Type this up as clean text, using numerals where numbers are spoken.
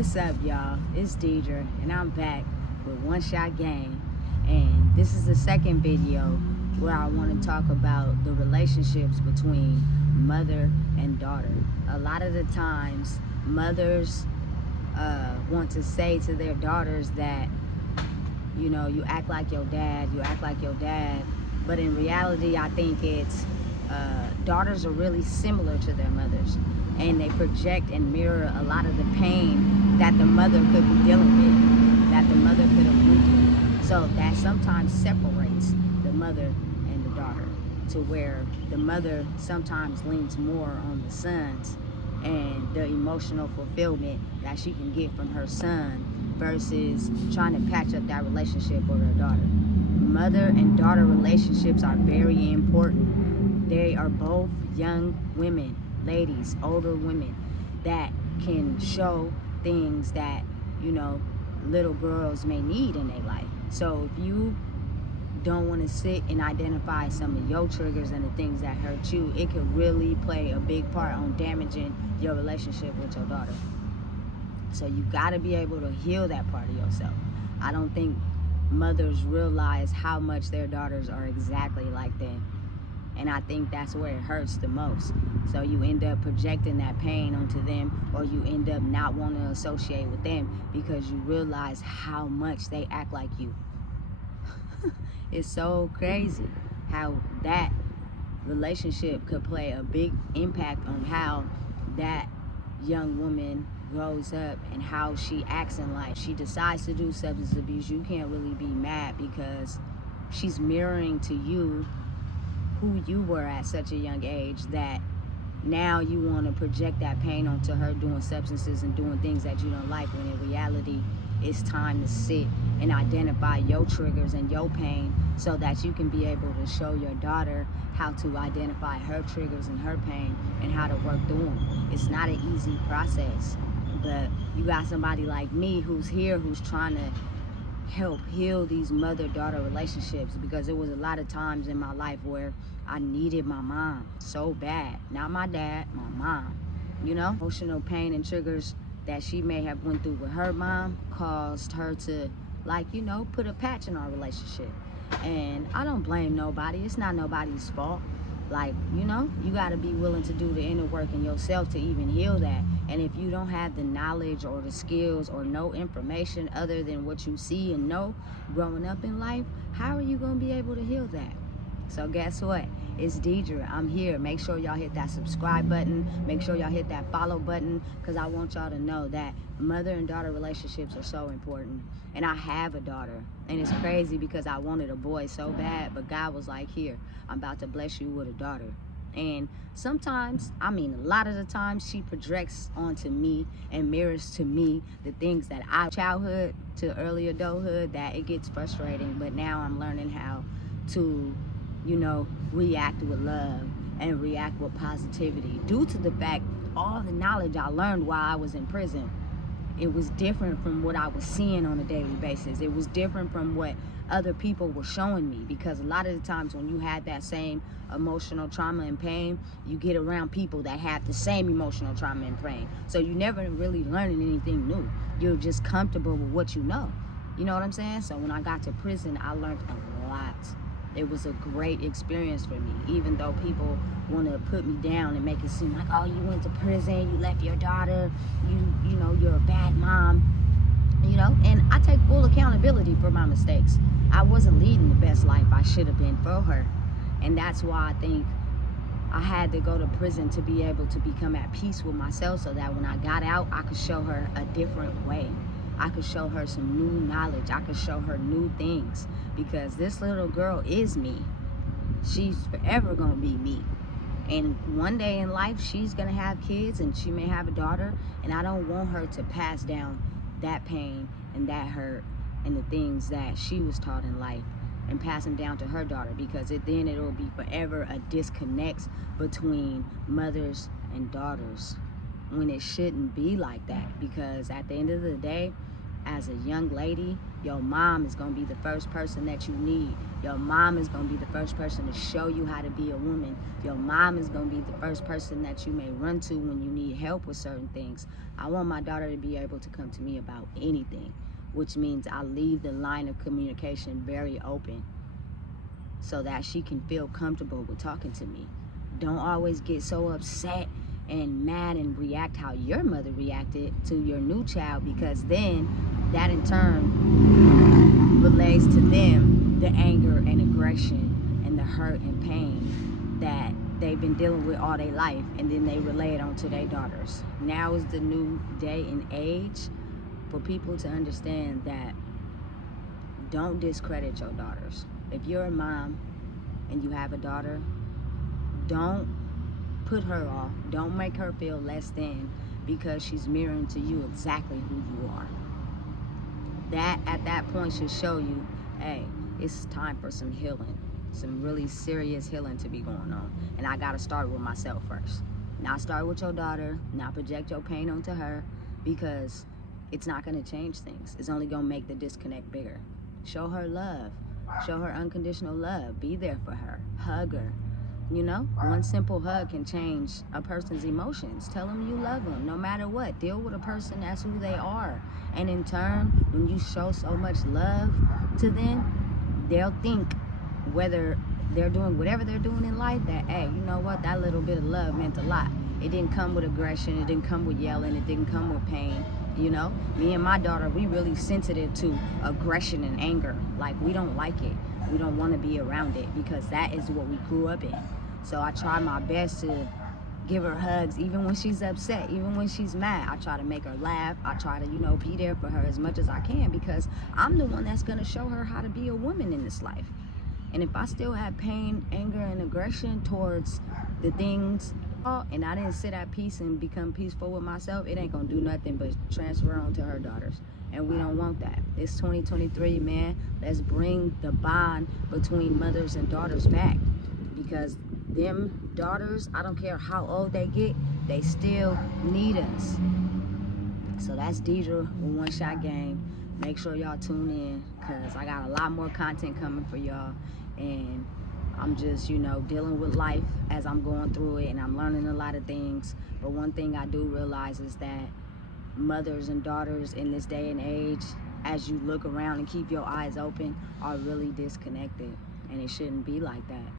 What's up, y'all? It's Deidre, and I'm back with One Shot Game. And this is the second video where I want to talk about the relationships between mother and daughter. A lot of the times, mothers want to say to their daughters that, you know, you act like your dad, but in reality, I think it's daughters are really similar to their mothers, and they project and mirror a lot of the pain that the mother could be dealing with, that the mother could have went through. So that sometimes separates the mother and the daughter, to where the mother sometimes leans more on the sons and the emotional fulfillment that she can get from her son versus trying to patch up that relationship with her daughter. Mother and daughter relationships are very important. They are both young women, ladies, older women that can show things that, you know, little girls may need in their life. So if you don't want to sit and identify some of your triggers and the things that hurt you, it could really play a big part on damaging your relationship with your daughter. So you got to be able to heal that part of yourself. I don't think mothers realize how much their daughters are exactly like them. And I think that's where it hurts the most. So you end up projecting that pain onto them, or you end up not wanting to associate with them because you realize how much they act like you. It's so crazy how that relationship could play a big impact on how that young woman grows up and how she acts in life. She decides to do substance abuse. You can't really be mad because she's mirroring to you who you were at such a young age, that now you want to project that pain onto her doing substances and doing things that you don't like, when in reality it's time to sit and identify your triggers and your pain so that you can be able to show your daughter how to identify her triggers and her pain and how to work through them. It's not an easy process, but you got somebody like me who's here, who's trying to help heal these mother-daughter relationships, because there was a lot of times in my life where I needed my mom so bad. Not my dad, my mom. You know, emotional pain and triggers that she may have went through with her mom caused her to, like, you know, put a patch in our relationship. And I don't blame nobody. It's not nobody's fault. Like, you know, you got to be willing to do the inner work in yourself to even heal that. And if you don't have the knowledge or the skills or no information other than what you see and know growing up in life, how are you going to be able to heal that? So guess what? It's Deidre. I'm here. Make sure y'all hit that subscribe button. Make sure y'all hit that follow button, because I want y'all to know that mother and daughter relationships are so important. And I have a daughter. And it's crazy because I wanted a boy so bad, but God was like, here, I'm about to bless you with a daughter. And sometimes, I mean, a lot of the times, she projects onto me and mirrors to me the things that childhood to early adulthood, that it gets frustrating. But now I'm learning how to, you know, react with love and react with positivity, due to the fact all the knowledge I learned while I was in prison. It was different from what I was seeing on a daily basis. It was different from what other people were showing me, because a lot of the times when you had that same emotional trauma and pain, you get around people that have the same emotional trauma and pain. So you never really learning anything new. You're just comfortable with what you know. You know what I'm saying? So when I got to prison, I learned a lot. It was a great experience for me, even though people want to put me down and make it seem like, oh, you went to prison, you left your daughter, you know, you're a bad mom, you know. And I take full accountability for my mistakes. I wasn't leading the best life I should have been for her. And that's why I think I had to go to prison, to be able to become at peace with myself, so that when I got out, I could show her a different way. I could show her some new knowledge. I could show her new things, because this little girl is me. She's forever gonna be me. And one day in life, she's gonna have kids, and she may have a daughter, and I don't want her to pass down that pain and that hurt and the things that she was taught in life and pass them down to her daughter, because then it'll be forever a disconnect between mothers and daughters, when it shouldn't be like that. Because at the end of the day, as a young lady, your mom is going to be the first person that you need. Your mom is going to be the first person to show you how to be a woman. Your mom is going to be the first person that you may run to when you need help with certain things. I want my daughter to be able to come to me about anything, which means I leave the line of communication very open so that she can feel comfortable with talking to me. Don't always get so upset and mad and react how your mother reacted to your new child, because then that in turn relays to them the anger and aggression and the hurt and pain that they've been dealing with all their life, and then they relay it onto their daughters. Now is the new day and age for people to understand that don't discredit your daughters. If you're a mom and you have a daughter, don't put her off. Don't make her feel less than because she's mirroring to you exactly who you are. That at that point should show you, hey, it's time for some healing, some really serious healing to be going on. And I gotta start with myself first. Not start with your daughter, not project your pain onto her, because it's not gonna change things. It's only gonna make the disconnect bigger. Show her love. Show her unconditional love. Be there for her. Hug her. You know, one simple hug can change a person's emotions. Tell them you love them no matter what. Deal with a person as who they are. And in turn, when you show so much love to them, they'll think, whether they're doing whatever they're doing in life, that, hey, you know what, that little bit of love meant a lot. It didn't come with aggression. It didn't come with yelling. It didn't come with pain. You know, me and my daughter, we really sensitive to aggression and anger. Like, we don't like it. We don't want to be around it because that is what we grew up in. So I try my best to give her hugs, even when she's upset, even when she's mad. I try to make her laugh. I try to, be there for her as much as I can, because I'm the one that's going to show her how to be a woman in this life. And if I still have pain, anger, and aggression towards the things, and I didn't sit at peace and become peaceful with myself, it ain't going to do nothing but transfer on to her daughters. And we don't want that. It's 2023, man. Let's bring the bond between mothers and daughters back, because them daughters, I don't care how old they get, they still need us. So that's Deidre with One Shot Game. Make sure y'all tune in, because I got a lot more content coming for y'all. And I'm just, dealing with life as I'm going through it, and I'm learning a lot of things. But one thing I do realize is that mothers and daughters in this day and age, as you look around and keep your eyes open, are really disconnected. And it shouldn't be like that.